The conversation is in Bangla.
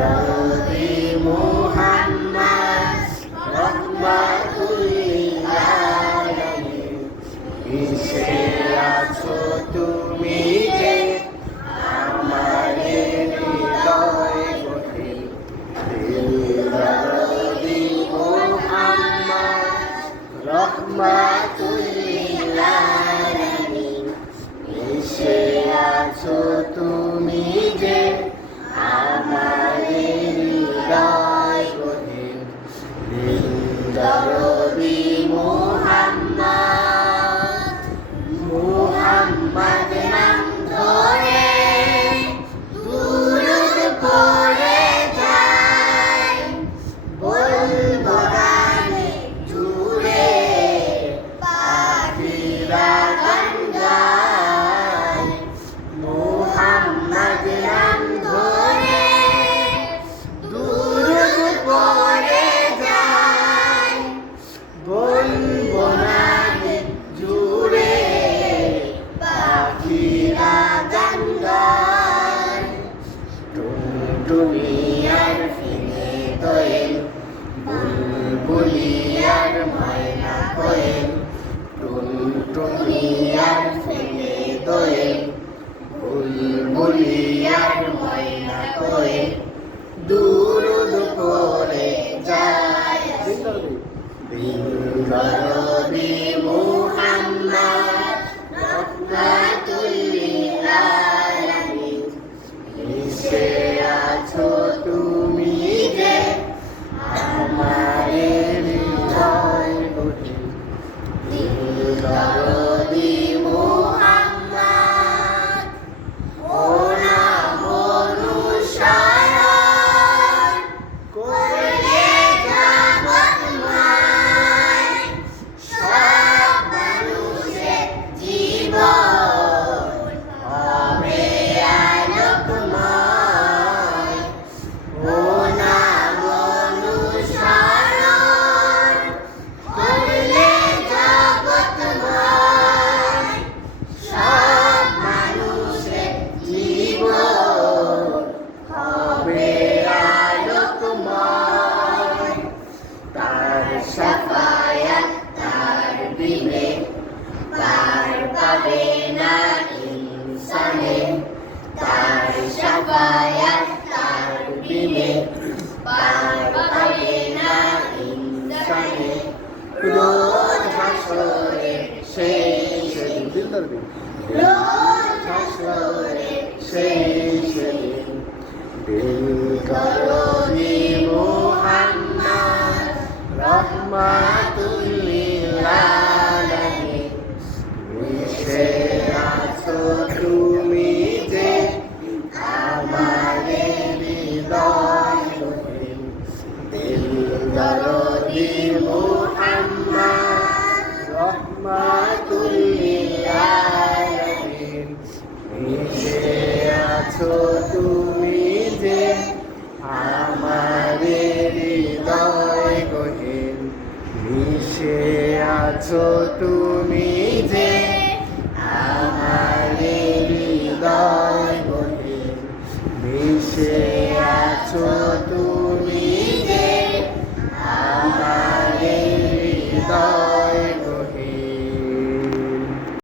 দরদি মুহাম্মদ রহমাতুল লিল আলামিন। মিশে আছো তুমি যে আমারে হৃদয় গঠে। দিল দরদি মুহাম্মদ রহমাতুল লিল আলামিন। মিশে আছো তুমি যে আমারে হৃদয় গঠে। দিল দরদি মুহাম্মদ মুহাম্মদ নাম ধরে দুরূদ পড়ে যাই। বলবো গানে জুড়ে পাখিরা গান গায়। মুহাম্মদ নাম ধরে দুরূদ পড়ে যাই। বলবো গানে জুড়ে পাখিরা গান গায়। টুনটুনিয়ার ফিনে দোয়েল বুলবুলিয়ার ময়না কোয়েল। টুনটুনিয়ার ফিনে দোয়েল বুলবুলিয়ার ময়না কোয়েল। দুরূদ পড়ে যায়। দিল দরদি মুহাম্মদ রহমাতুল লিল আলামিন। মিশে আছো তুমি যে আমারে হৃদয় গঠে। দিল দরদি মুহাম্মদ ও নাম অনুসরণ করলে জগৎময়। সব মানুষের জীবন হবে আলোকময়। ও নাম অনুসরণ করলে জগৎময়। সব মানুষের জীবন হবে আলোকময়। তার শাফায়াত তার বিনে পার পাবে না ইনসানে। তার শাফায়াত তার বিনে পার পাবে না ইনসানে। রোজ হাসরে শেষ দিন। রোজ হাসরে শেষ দিন। দিল দরদি মুহাম্মদ রহমাতুল লিল আলামিন। মিশে আছো তুমি যে আমারে হৃদয় গঠে। দিল দরদি মুহাম্মদ রহমাতুল লিল আলামিন। মিশে আছো তুমি যে আমারে হৃদয় গঠে। মিশে আছো তুমি